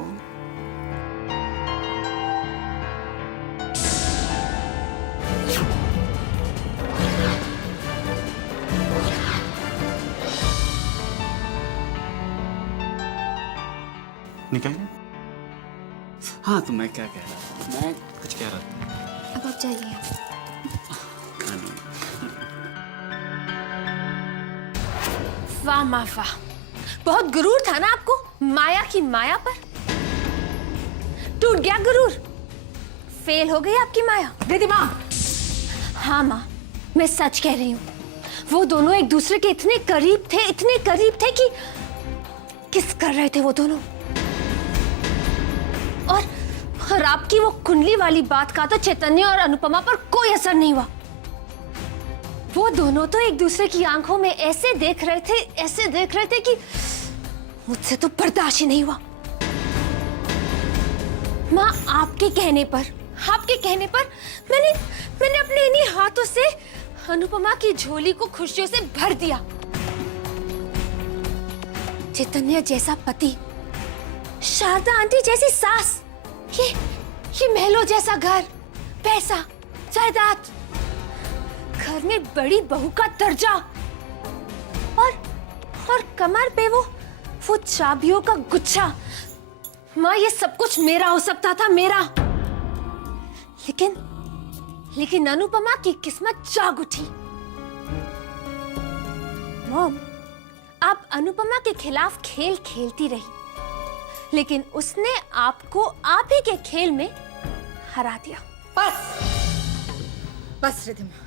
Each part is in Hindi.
को। निकल गए? हाँ, तो मैं क्या कह रहा था, मैं कुछ कह रहा था। अब आप जाइए। वाह माँ वाह, बहुत गुरूर था ना आपको माया की माया पर। टूट गया गुरूर, फेल हो गई आपकी माया। दीदी माँ। हाँ माँ, मैं सच कह रही हूँ। वो दोनों एक दूसरे के इतने करीब थे कि किस कर रहे थे वो दोनों। और आपकी वो कुंडली वाली बात का तो चैतन्य और अनुपमा पर कोई असर नहीं हुआ। वो दोनों तो एक दूसरे की आंखों में ऐसे देख रहे थे कि मुझसे तो बर्दाश्त ही नहीं हुआ। माँ, आपके कहने पर मैंने अपने इन्हीं हाथों से अनुपमा की झोली को खुशियों से भर दिया। चैतन्य जैसा पति, शारदा आंटी जैसी सास, ये महलों जैसा घर, पैसा, जायदाद, घर में बड़ी बहू का दर्जा और कमर पे वो चाबियों का गुच्छा। माँ, ये सब कुछ मेरा हो सकता था, मेरा। लेकिन अनुपमा की किस्मत जाग उठी। मॉम, आप अनुपमा के खिलाफ खेल खेलती रही, लेकिन उसने आपको आप ही के खेल में हरा दिया। बस रिधिमा,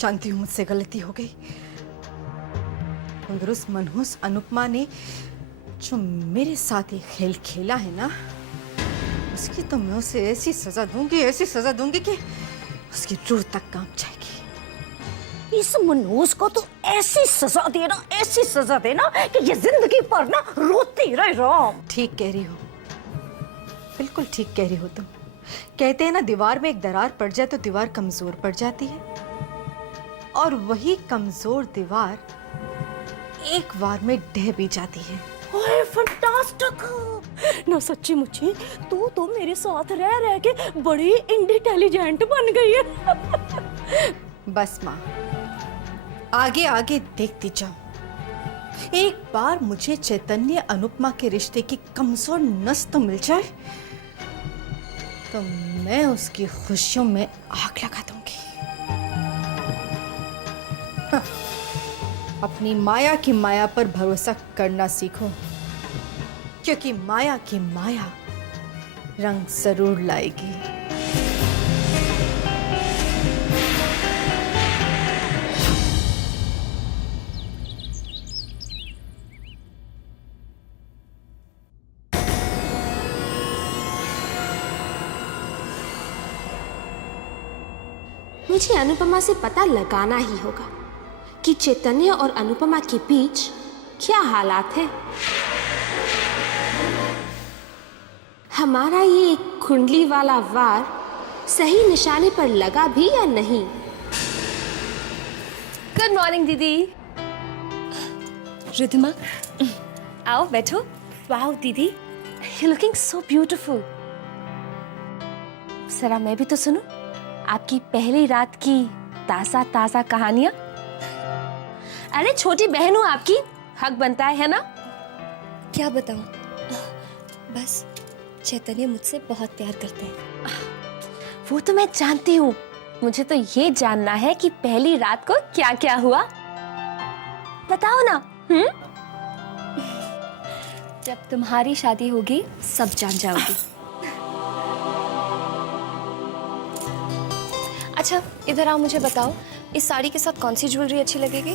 जानती हूँ मुझसे गलती हो गई, मगर उस मनहूस अनुपमा ने जो मेरे साथ ये खेल खेला है ना, उसकी तो मैं उसे ऐसी सजा दूंगी कि उसकी रूह तक कांप जाएगी। इस मनहूस को तो ऐसी सजा देना कि ये जिंदगी पर ना रोती रहे। राम, ठीक कह रही हो, बिल्कुल ठीक कह रही हो तुम। कहते हैं ना, दीवार में एक दरार पड़ जाए तो दीवार कमजोर पड़ जाती है, और वही कमजोर दीवार एक बार में ढह भी जाती है। ओए फंटास्टिक ना, सच्ची मुच्ची तू तो मेरे साथ रह के बड़ी इंटेलिजेंट बन गई है। बस माँ, आगे आगे देखती जाओ। एक बार मुझे चैतन्य अनुपमा के रिश्ते की कमजोर नस तो मिल जाए, तो मैं उसकी खुशियों में आग लगा दूंगी। हाँ, अपनी माया की माया पर भरोसा करना सीखो, क्योंकि माया की माया रंग जरूर लाएगी। मुझे अनुपमा से पता लगाना ही होगा कि चैतन्य और अनुपमा के बीच क्या हालात है। हमारा ये कुंडली वाला वार सही निशाने पर लगा भी या नहीं। गुड मॉर्निंग दीदी। रिधिमा, आओ बैठो। वाओ दीदी, यू लुकिंग सो ब्यूटीफुल। जरा मैं भी तो सुनूं आपकी पहली रात की ताजा ताजा कहानियां। अरे छोटी बहन हूं आपकी, हक बनता है ना। क्या बताऊं, बस चैतन्य मुझसे बहुत प्यार करते हैं। वो तो मैं जानती हूँ, मुझे तो ये जानना है कि पहली रात को क्या क्या हुआ, बताओ ना। जब तुम्हारी शादी होगी सब जान जाओगी। अच्छा इधर आओ, मुझे बताओ इस साड़ी के साथ कौन सी ज्वेलरी अच्छी लगेगी?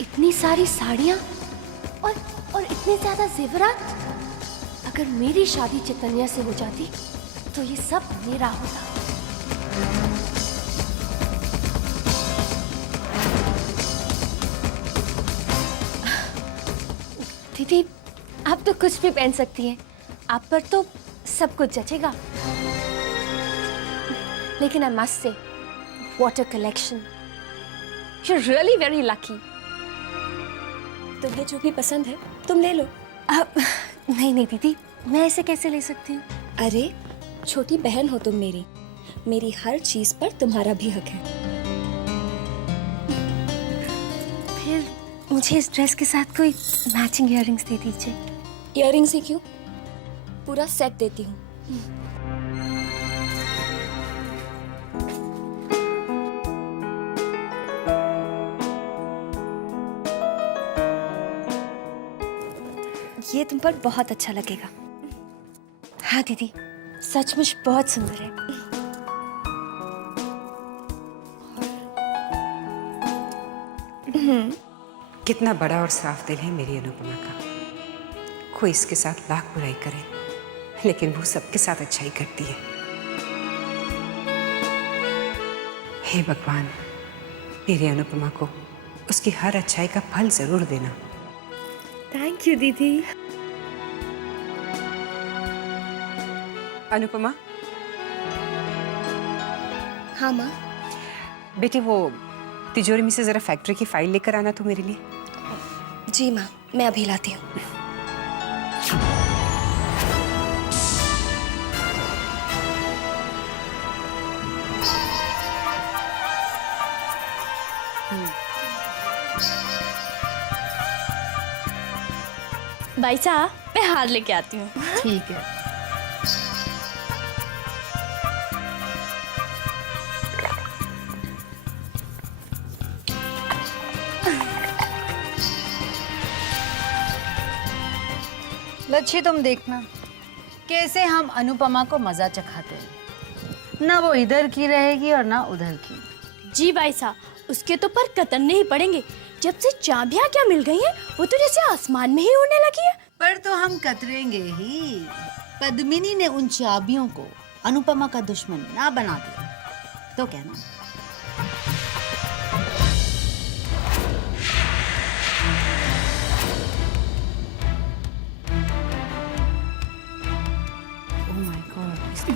इतनी सारी साड़ियां और इतने ज्यादा जेवरात। अगर मेरी शादी चैतन्य से हो जाती तो ये सब मेरा होता। दीदी, आप तो कुछ भी पहन सकती हैं, आप पर तो सब कुछ जचेगा। लेकिन I must say, What a collection. You're really very lucky. तुम्हें जो भी पसंद है तुम ले लो। नहीं नहीं दीदी, मैं ऐसे कैसे ले सकती हूँ? अरे छोटी बहन हो तुम मेरी हर चीज पर तुम्हारा भी हक है। फिर मुझे इस ड्रेस के साथ कोई मैचिंग इयररिंग्स दे दीजिए। इयररिंग्स ही क्यों, पूरा सेट देती हूँ। ये तुम पर बहुत अच्छा लगेगा। हाँ दीदी, सचमुच बहुत सुंदर है। कितना बड़ा और साफ दिल है मेरी अनुपमा का। कोई इसके साथ लाख बुराई करे लेकिन वो सबके साथ अच्छाई करती है। हे भगवान, मेरी अनुपमा को उसकी हर अच्छाई का फल जरूर देना। थैंक यू दीदी। अनुपमा, हाँ माँ। बेटी वो तिजोरी में से जरा फैक्ट्री की फाइल लेकर आना तू मेरे लिए। जी माँ, मैं अभी लाती हूँ। भाई साहब, मैं हार लेके आती हूँ। ठीक है। लच्छी तुम देखना कैसे हम अनुपमा को मजा चखाते हैं। ना वो इधर की रहेगी और ना उधर की। जी भाई साहब, उसके तो पर कतरने ही पड़ेंगे। जब से चाबियां क्या मिल गई हैं, वो तो जैसे आसमान में ही उड़ने लगी है। पर तो हम कतरेंगे ही। पद्मिनी ने उन चाबियों को अनुपमा का दुश्मन ना बना दिया तो कहना।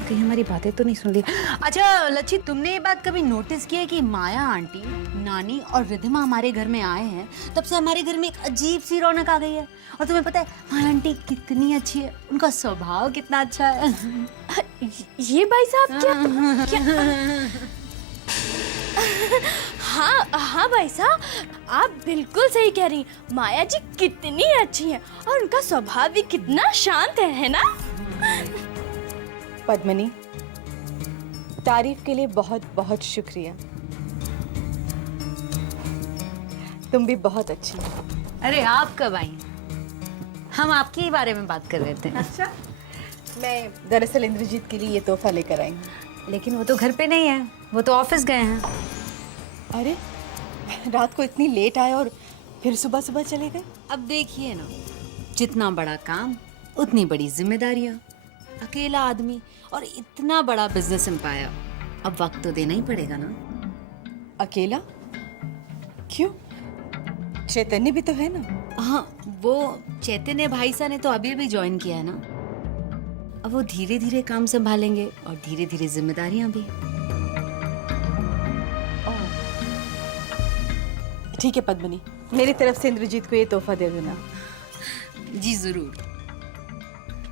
कहीं हमारी बातें तो नहीं सुन ली। अच्छा लच्छी, तुमने ये बात कभी नोटिस की है कि माया आंटी, नानी और रिधिमा हमारे घर में आए हैं तब से हमारे घर में एक अजीब सी रौनक आ गई है। और तुम्हें पता है माया आंटी कितनी अच्छी है, उनका स्वभाव कितना अच्छा है। ये भाई साहब क्या? हाँ हाँ भाई साहब, आप बिल्कुल सही कह रही हैं। माया जी कितनी अच्छी हैं और उनका स्वभाव भी कितना शांत है ना? पद्मिनी, तारीफ के लिए बहुत बहुत शुक्रिया। तुम भी बहुत अच्छी हो। अरे आप कब आई? हम आपके ही बारे में बात कर रहे थे। अच्छा, मैं दरअसल इंद्रजीत के लिए ये तोहफा लेकर आई हूँ। लेकिन वो तो घर पे नहीं है, वो तो ऑफिस गए हैं। अरे, रात को इतनी लेट आए और फिर सुबह सुबह चले गए। अब देखिए ना, जितना बड़ा काम उतनी बड़ी जिम्मेदारियां। अकेला आदमी और इतना बड़ा बिजनेस एम्पायर, अब वक्त तो देना ही पड़ेगा ना। अकेला क्यों? चैतन्य भी तो है ना। हाँ, वो चैतन्य भाई साहब ने तो अभी अभी ज्वाइन किया है ना। अब वो धीरे धीरे काम संभालेंगे और धीरे धीरे जिम्मेदारियां भी। ठीक है पद्मिनी, मेरी तरफ से इंद्रजीत को ये तोहफा दे देना। जी जरूर,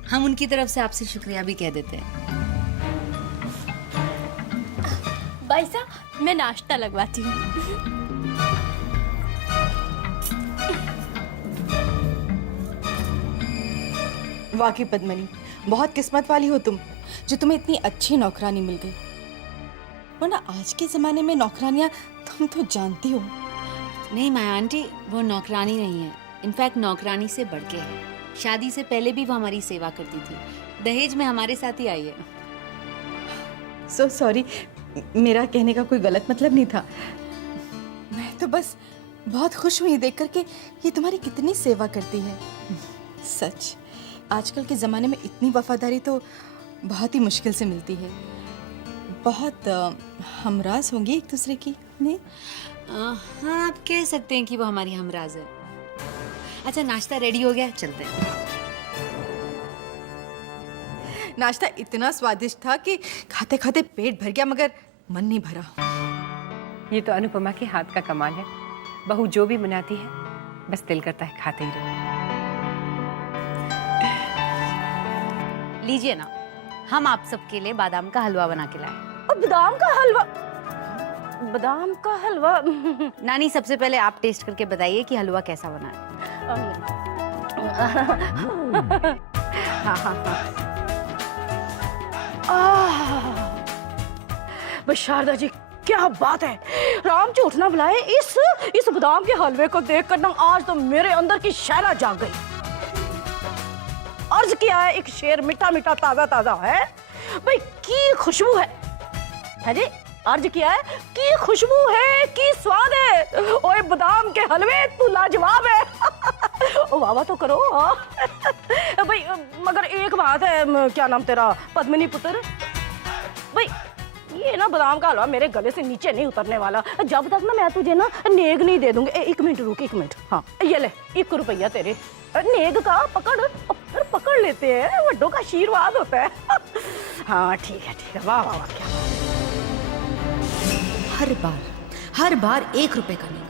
हम उनकी तरफ से आपसे शुक्रिया भी कह देते हैं। भाई साहब, मैं नाश्ता लगवाती हूँ। वाकई पद्मिनी, बहुत किस्मत वाली हो तुम, जो तुम्हें इतनी अच्छी नौकरानी मिल गई। वरना आज के जमाने में नौकरानियां, तुम तो जानती हो। नहीं माया आंटी, वो नौकरानी नहीं है, इनफैक्ट नौकरानी से बढ़ के है। शादी से पहले भी वो हमारी सेवा करती थी। दहेज में हमारे साथ ही आई है। सो सॉरी, मेरा कहने का कोई गलत मतलब नहीं था। मैं तो बस बहुत खुश हुई देख कर के ये तुम्हारी कितनी सेवा करती है। सच, आजकल के ज़माने में इतनी वफादारी तो बहुत ही मुश्किल से मिलती है। बहुत हमराज होंगी एक दूसरे की, नहीं? हाँ, आप कह सकते हैं कि वो हमारी हमराज है। अच्छा, नाश्ता रेडी हो गया, चलते हैं। नाश्ता इतना स्वादिष्ट था कि खाते खाते पेट भर गया, मगर मन नहीं भरा। ये तो अनुपमा के हाथ का कमाल है। बहू जो भी बनाती है बस दिल करता है खाते ही रहो। लीजिए ना, हम आप सबके लिए बादाम का हलवा बना के लाए। और बादाम का हलवा, बादाम का हलवा। नानी सबसे पहले आप टेस्ट करके बताइए कि हलवा कैसा बना है। हाँ हाँ हाँ। बस शारदा जी क्या बात है, राम झूठ ना बुलाए, इस बादाम के हलवे को देखकर ना आज तो मेरे अंदर की शहना जाग गई। अर्ज किया है एक शेर मीठा मीठा ताजा ताजा है भाई, की खुशबू है जी, अर्ज किया है की खुशबू है, की स्वाद है। ओए बादाम के हलवे तू लाजवाब है। ओ वाह तो करो भाई। मगर एक बात है, क्या नाम तेरा, पद्मिनी पुत्र भाई, ये ना बादाम का हलवा मेरे गले से नीचे नहीं उतरने वाला जब तक ना मैं तुझे ना नेग नहीं दे दूंगी। एक मिनट रुक, एक मिनट। हाँ ये ले 1 रुपया तेरे नेग का, पकड़, फिर पकड़ लेते हैं, वड्डों का आशीर्वाद होता है। हाँ ठीक है, वाह वाह वाह, क्या हर बार 1 रुपए का नहीं।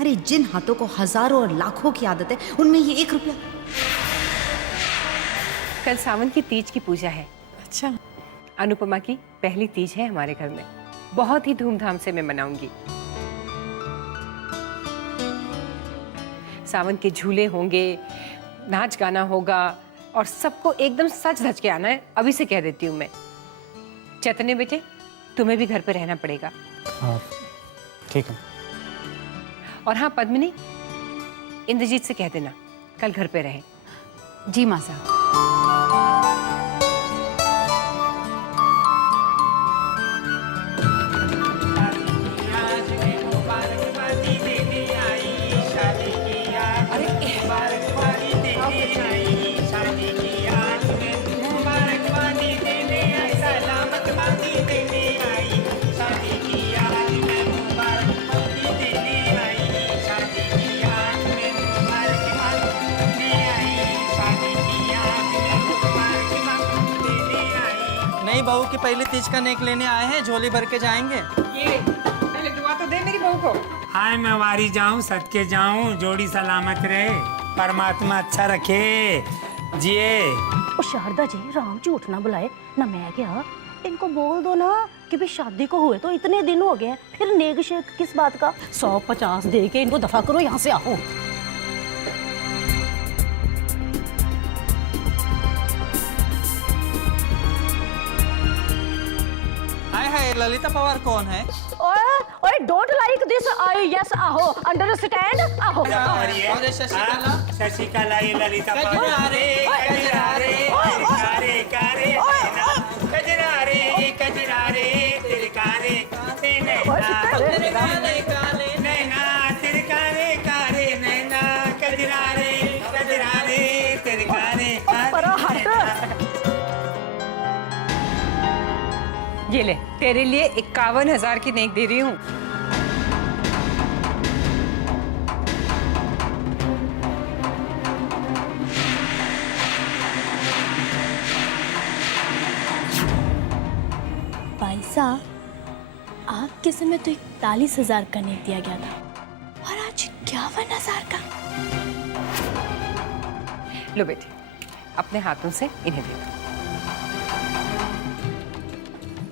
अरे जिन हाथों को हजारों और लाखों की आदत है, उनमें ये 1 रुपया। कल सावन की तीज की पूजा है। अच्छा, अनुपमा की पहली तीज है हमारे घर में, बहुत ही धूमधाम से मैं मनाऊंगी। सावन के झूले होंगे, नाच गाना होगा और सबको एकदम सच धज के आना है, अभी से कह देती हूँ मैं। चैतन्य बेटे, तुम्हें भी घर पे रहना पड़ेगा। हाँ ठीक है। और हाँ पद्मिनी, इंद्रजीत से कह देना कल घर पे रहे। जी माँ साहब। नहीं, बहू की पहली तीज का नेक लेने आए हैं, झोली भर के जाएंगे। ये पहले दुआ तो दे मेरी बहू को। हाय मैं वारी जाऊं, सदके जाऊं, जोड़ी सलामत रहे, परमात्मा अच्छा रखे, जिए। ओ शारदा जी, राम झूठ ना बुलाए ना, मैं क्या, इनको बोल दो ना कि भाई शादी को हुए तो इतने दिन हो गए, फिर नेग शेक किस बात का। 150 दे के इनको दफा करो, यहाँ से आओ। हाय हाय, ललिता पवार कौन है? ओए don't like this, I yes आहो, अंडरस्टैंड, आहो। अरे शशिकला, शशिकला ये ललिता कजरारे, कजरारे, कारे कारे, कजरारे, कजरारे, तेरे कारे तेरे काले काले नैना, तेरे कारे कारे नैना, कजरारे, कजरारे, तेरे कारे ये ले, तेरे लिए 51,000 की नेक दे रही हूँ। भाई साहब, आपके समय तो 41,000 का नेक दिया गया था और आज 51,000 का। लो बेटे, अपने हाथों से इन्हें दे दो।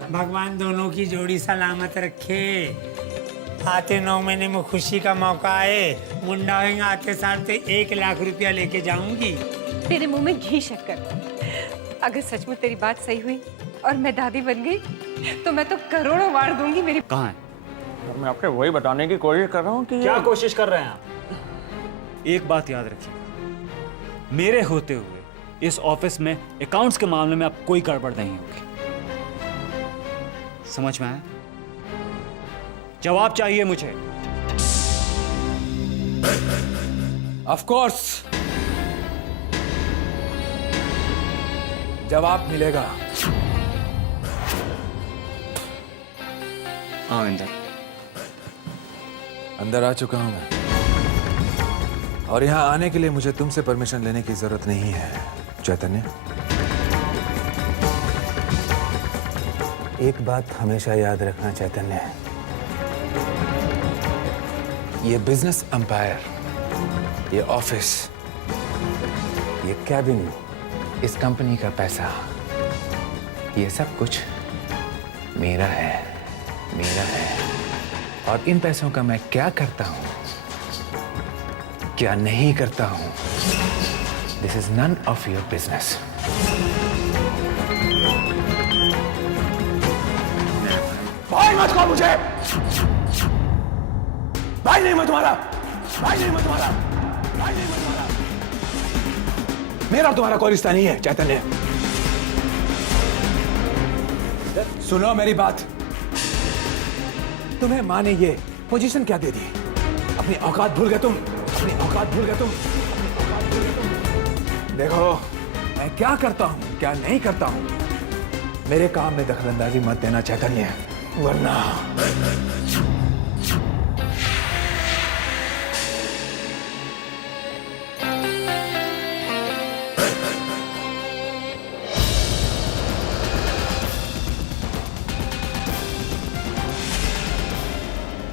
भगवान दोनों की जोड़ी सलामत रखे। आते 9 महीने में खुशी का मौका आए, मुंडा होंगे आते साल तो 1 लाख रुपया लेके जाऊंगी। तेरे मुंह में घी शक्कर। अगर सचमुच तेरी बात सही हुई और मैं दादी बन गई तो मैं तो करोड़ों वार दूंगी। मेरी कहाँ है? मैं आपको वही बताने की कोशिश कर रहा हूँ कि क्या कोशिश कर रहे हैं आप? एक बात याद रखिए, मेरे होते हुए इस ऑफिस में अकाउंट्स के मामले में अब कोई गड़बड़ नहीं होगी। समझ में आया? जवाब चाहिए मुझे। ऑफ कोर्स जवाब मिलेगा। आओ अंदर। अंदर आ चुका हूं मैं, और यहाँ आने के लिए मुझे तुमसे परमिशन लेने की जरूरत नहीं है चैतन्य। एक बात हमेशा याद रखना चैतन्य, ये बिजनेस एम्पायर, ये ऑफिस, ये कैबिन, इस कंपनी का पैसा, ये सब कुछ मेरा है, मेरा है। और इन पैसों का मैं क्या करता हूं, क्या नहीं करता हूं, this is none of your business. भाई मत कहो मुझे, भाई नहीं मैं तुम्हारा, भाई नहीं मैं तुम्हारा, भाई नहीं मैं तुम्हारा। मेरा और तुम्हारा कोई रिश्ता नहीं है चैतन्य। सुनो मेरी बात, तुम्हें माँ ने ये पोजीशन क्या दे दी? अपनी औकात भूल गए तुम, अपनी औकात भूल गए तुम, अपनी औकात भूल गए तुम। देखो मैं क्या करता हूं, क्या नहीं करता हूं, मेरे काम में दखलंदाजी मत देना चैतन्य, वरना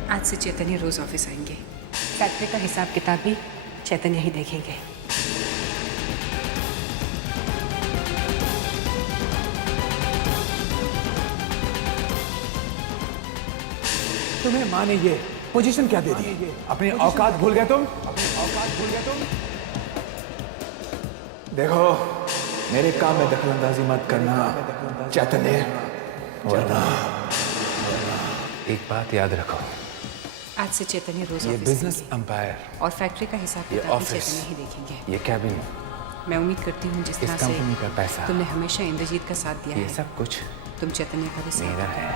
आज से चैतन्य रोज ऑफिस आएंगे। फैक्ट्री का हिसाब किताब भी चैतन्य ही देखेंगे। तुम्हें माँ ने ये पोजीशन क्या दे दी? अपनी औकात भूल गए तुम, अपनी औकात भूल गए तुम। देखो मेरे काम में दखलंदाजी मत करना चैतन्य, वरना एक बात याद रखो, आज से चैतन्य रोज ये ऑफिस बिजनेस आएंगे एम्पायर, और फैक्ट्री का हिसाब ये किताब भी ऑफिस, चैतन्य ही देखेंगे। ये कैबिन, मैं उम्मीद करती हूँ जिस इस तरह कंपनी का से पैसा, तुमने हमेशा इंद्रजीत का साथ दिया ये है, सब कुछ तुम चैतन्य का भी साथ मेरा है।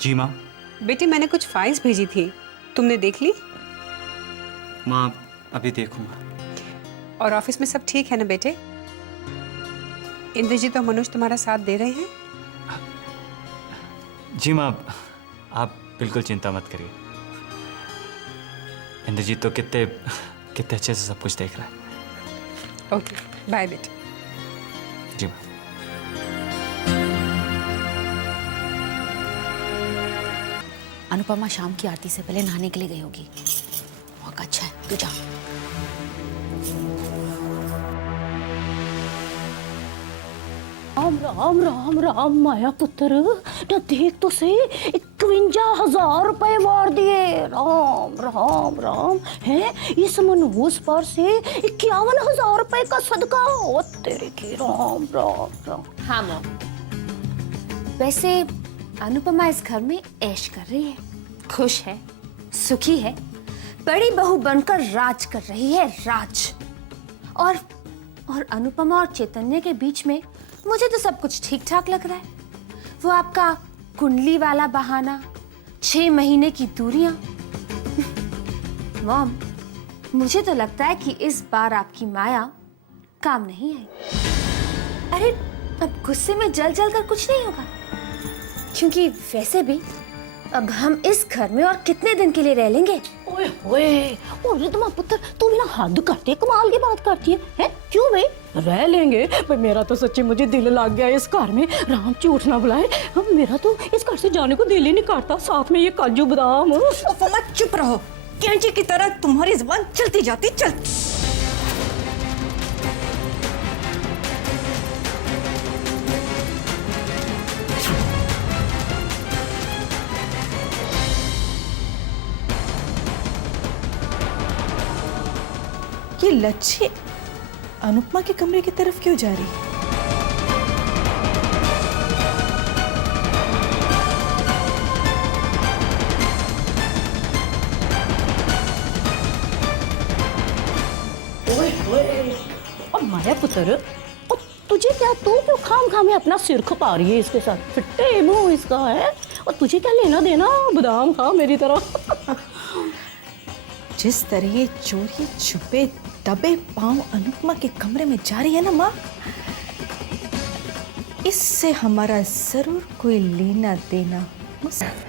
जी माँ। बेटे मैंने कुछ फाइल्स भेजी थी, तुमने देख ली? माँ अभी देखूंगा। और ऑफिस में सब ठीक है ना बेटे? इंद्रजीत और मनोज तुम्हारा साथ दे रहे हैं? जी माँ, आप बिल्कुल चिंता मत करिए। इंद्रजीत तो कितने कितने अच्छे से सब कुछ देख रहा है। ओके बाय बेटे। जी माँ। अनुपमा शाम की आरती से पहले नहाने के लिए गई होगी। मौका अच्छा है, तू जा। राम राम राम राम माया पुत्र, ना देख तो सही 51,000 रुपए वार दिए। राम राम राम है इस मनहूस पर से 51,000 रुपए का सदका। ओ तेरे की राम राम राम। हाँ मॉम, वैसे अनुपमा इस घर में ऐश कर रही है, खुश है, सुखी है, बड़ी बहू बनकर राज कर रही है, राज। और अनुपमा और चैतन्य के बीच में मुझे तो सब कुछ ठीक ठाक लग रहा है। वो आपका कुंडली वाला बहाना, 6 महीने की दूरियां। मॉम, मुझे तो लगता है कि इस बार आपकी माया काम नहीं आई। अरे अब गुस्से में जल कर कुछ नहीं होगा, क्योंकि वैसे भी अब हम इस घर में और कितने दिन के लिए रह लेंगे। ओए ओए, और तुम पुत्र तू भी ना हद करती है, कमाल की बात करती है? क्यों भाई? रह लेंगे भाई। मेरा तो सच्ची मुझे दिल लग गया इस घर में। राम झूठ ना बुलाए, अब मेरा तो इस घर से जाने को दिल ही नहीं करता। साथ में ये काजू बादाम। उपमा चुप रहो, कैंची की तरह तुम्हारी जुबान चलती जाती चलती। ये लच्छी अनुपमा के कमरे की तरफ क्यों जा रही है? ओए ओए, और माया पुत्र, और तुझे क्या, तू क्यों खाम में अपना सिर खपा रही है इसके साथ? फिट्टे मुंह इसका है, और तुझे क्या लेना देना? बादाम खा मेरी तरह। जिस तरह ये चोरी छुपे दबे पांव अनुपमा के कमरे में जा रही है ना माँ, इससे हमारा जरूर कोई लेना देना हो सकता है।